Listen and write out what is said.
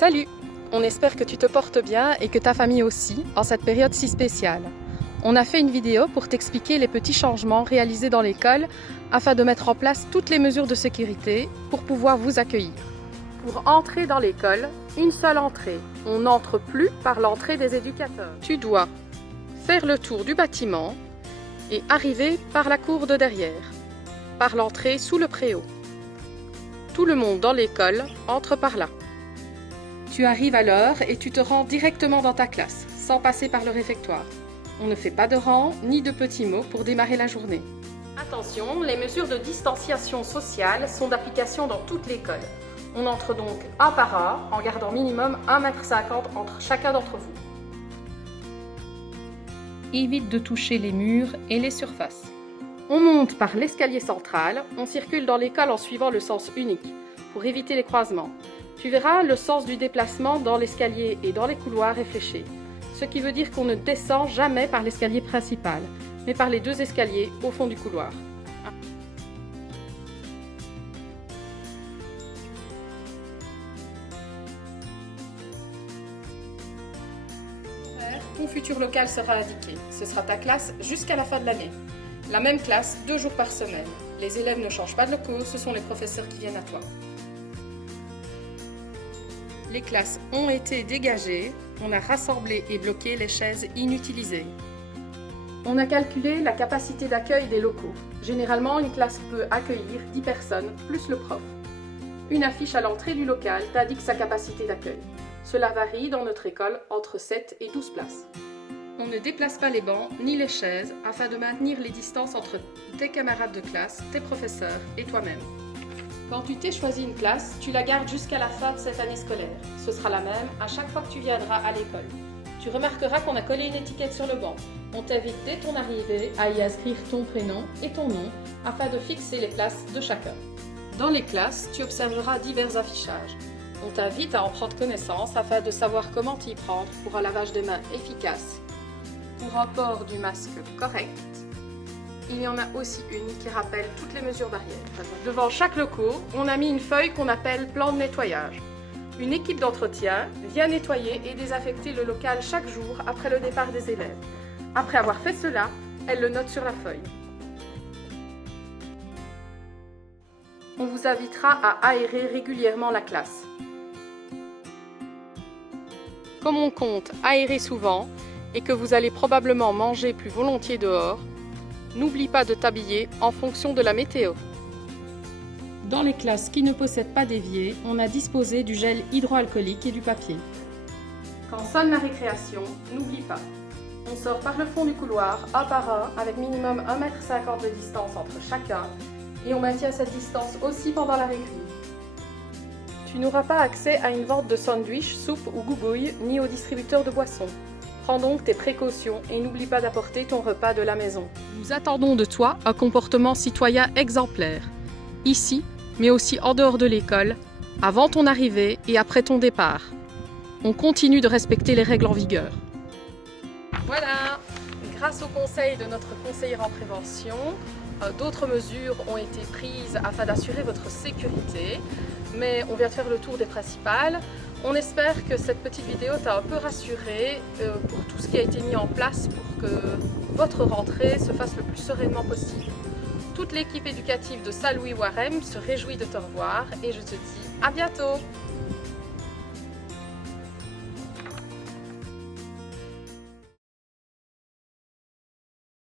Salut! On espère que tu te portes bien et que ta famille aussi, en cette période si spéciale. On a fait une vidéo pour t'expliquer les petits changements réalisés dans l'école afin de mettre en place toutes les mesures de sécurité pour pouvoir vous accueillir. Pour entrer dans l'école, une seule entrée. On n'entre plus par l'entrée des éducateurs. Tu dois faire le tour du bâtiment et arriver par la cour de derrière, par l'entrée sous le préau. Tout le monde dans l'école entre par là. Tu arrives à l'heure et tu te rends directement dans ta classe, sans passer par le réfectoire. On ne fait pas de rang ni de petits mots pour démarrer la journée. Attention, les mesures de distanciation sociale sont d'application dans toute l'école. On entre donc un par un, en gardant minimum 1,50 m entre chacun d'entre vous. Évite de toucher les murs et les surfaces. On monte par l'escalier central, on circule dans l'école en suivant le sens unique, pour éviter les croisements. Tu verras le sens du déplacement dans l'escalier et dans les couloirs est fléché, ce qui veut dire qu'on ne descend jamais par l'escalier principal, mais par les deux escaliers au fond du couloir. Ton futur local sera indiqué. Ce sera ta classe jusqu'à la fin de l'année. La même classe 2 jours par semaine. Les élèves ne changent pas de locaux, ce sont les professeurs qui viennent à toi. Les classes ont été dégagées, on a rassemblé et bloqué les chaises inutilisées. On a calculé la capacité d'accueil des locaux. Généralement, une classe peut accueillir 10 personnes, plus le prof. Une affiche à l'entrée du local t'indique sa capacité d'accueil. Cela varie dans notre école entre 7 et 12 places. On ne déplace pas les bancs ni les chaises afin de maintenir les distances entre tes camarades de classe, tes professeurs et toi-même. Quand tu t'es choisi une classe, tu la gardes jusqu'à la fin de cette année scolaire. Ce sera la même à chaque fois que tu viendras à l'école. Tu remarqueras qu'on a collé une étiquette sur le banc. On t'invite dès ton arrivée à y inscrire ton prénom et ton nom afin de fixer les places de chacun. Dans les classes, tu observeras divers affichages. On t'invite à en prendre connaissance afin de savoir comment t'y prendre pour un lavage de mains efficace, pour un port du masque correct. Il y en a aussi une qui rappelle toutes les mesures barrières. Devant chaque local, on a mis une feuille qu'on appelle plan de nettoyage. Une équipe d'entretien vient nettoyer et désinfecter le local chaque jour après le départ des élèves. Après avoir fait cela, elle le note sur la feuille. On vous invitera à aérer régulièrement la classe. Comme on compte aérer souvent et que vous allez probablement manger plus volontiers dehors, n'oublie pas de t'habiller en fonction de la météo. Dans les classes qui ne possèdent pas d'évier, on a disposé du gel hydroalcoolique et du papier. Quand sonne la récréation, n'oublie pas. On sort par le fond du couloir, un par un, avec minimum 1,50 m de distance entre chacun, et on maintient cette distance aussi pendant la récré. Tu n'auras pas accès à une vente de sandwich, soupe ou gougouille, ni au distributeur de boissons. Prends donc tes précautions et n'oublie pas d'apporter ton repas de la maison. Nous attendons de toi un comportement citoyen exemplaire, ici, mais aussi en dehors de l'école, avant ton arrivée et après ton départ. On continue de respecter les règles en vigueur. Voilà, grâce au conseil de notre conseillère en prévention, d'autres mesures ont été prises afin d'assurer votre sécurité, mais on vient de faire le tour des principales. On espère que cette petite vidéo t'a un peu rassuré pour tout ce qui a été mis en place pour que votre rentrée se fasse le plus sereinement possible. Toute l'équipe éducative de Saint-Louis-Warem se réjouit de te revoir et je te dis à bientôt!